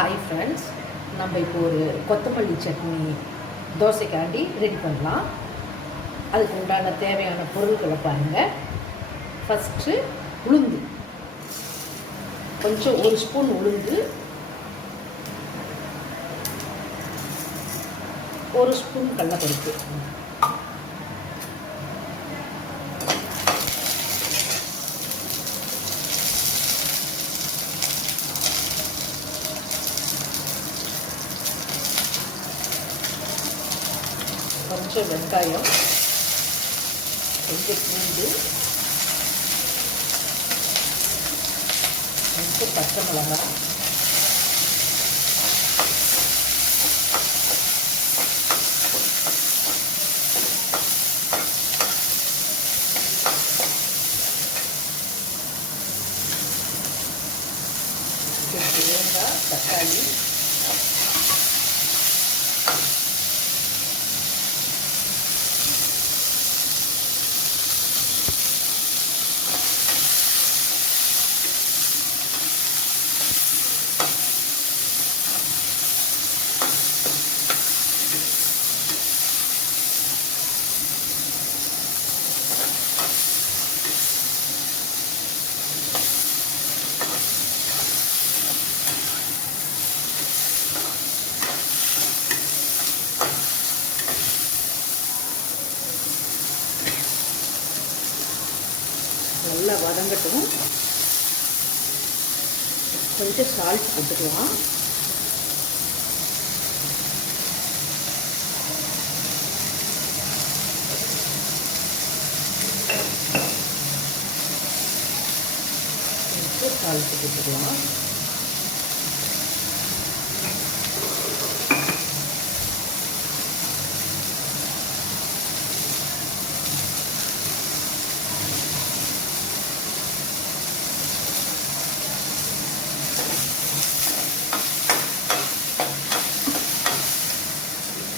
Hi friends நம்ம இப்போ ஒரு கொத்தமல்லி சட்னி தோசைக்காண்டி ரெடி பண்ணலாம். அதுக்கு உண்டான தேவையான பொருட்களை பாருங்கள் ஃபஸ்ட்டு உளுந்து. கொஞ்சம் ஒரு ஸ்பூன் உளுந்து. ஒரு ஸ்பூன் கடலப்பருப்பு. கொஞ்சம் வெங்காயம் கொஞ்சம் பூண்டு கொஞ்சம் பச்சை மிளகாய் தேங்காய் தக்காளி வதங்கட்டும். கொஞ்சம் சால்ட் போட்டுக்கலாம். சால்ட் போட்டுக்கலாம்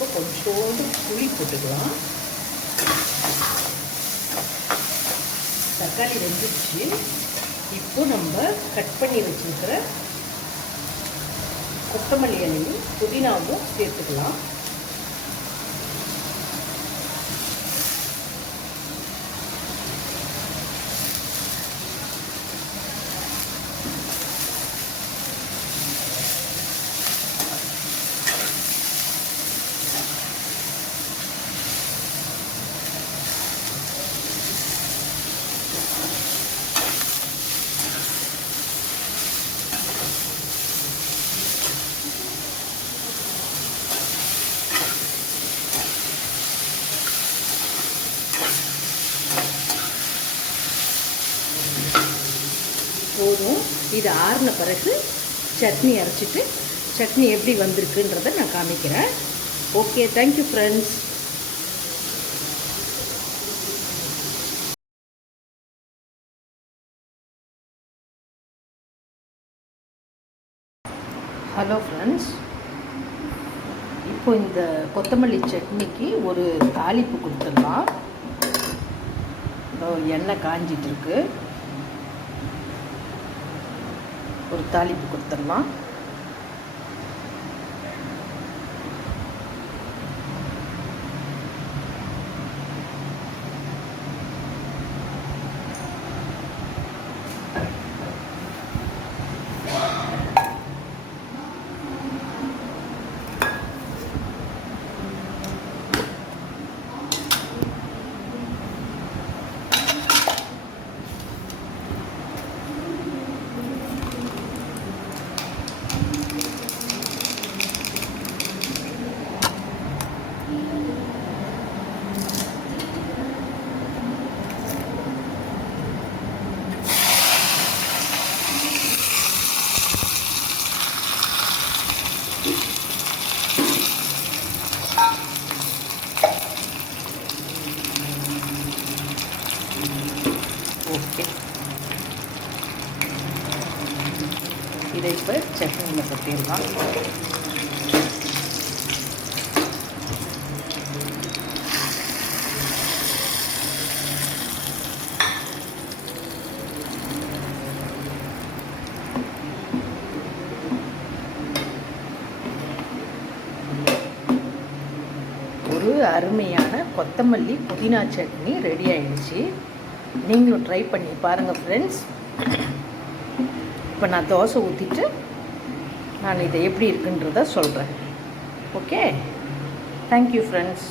இப்போ கொஞ்சோண்டு புளி போட்டுக்கலாம். தக்காளி வெந்துச்சு இப்போ நம்ம கட் பண்ணி வச்சுருக்கிற கொத்தமல்லி இலையும் புதினாவும் சேர்த்துக்கலாம். போதும். இது ஆறின பிறகு சட்னி அரைச்சிட்டு சட்னி எப்படி வந்திருக்குன்றதை நான் காமிக்கிறேன். Okay thank you friends hello friends இப்போ இந்த கொத்தமல்லி சட்னிக்கு ஒரு தாளிப்பு கொடுத்துடலாம். எண்ணெய் காஞ்சிட்டு ஒரு தாளிப்பு கொடுத்துடலாம். இதை இப்போ சட்னியில் கொட்டிடலாம். ஒரு அருமையான கொத்தமல்லி புதினா சட்னி ரெடி ஆயிடுச்சு. நீங்களும் ட்ரை பண்ணி பாருங்கள் ஃப்ரெண்ட்ஸ் இப்போ நான் தோசை ஊற்றிட்டு நான் இதை எப்படி இருக்குன்றத சொல்கிறேன் ஓகே தேங்க்யூ ஃப்ரெண்ட்ஸ்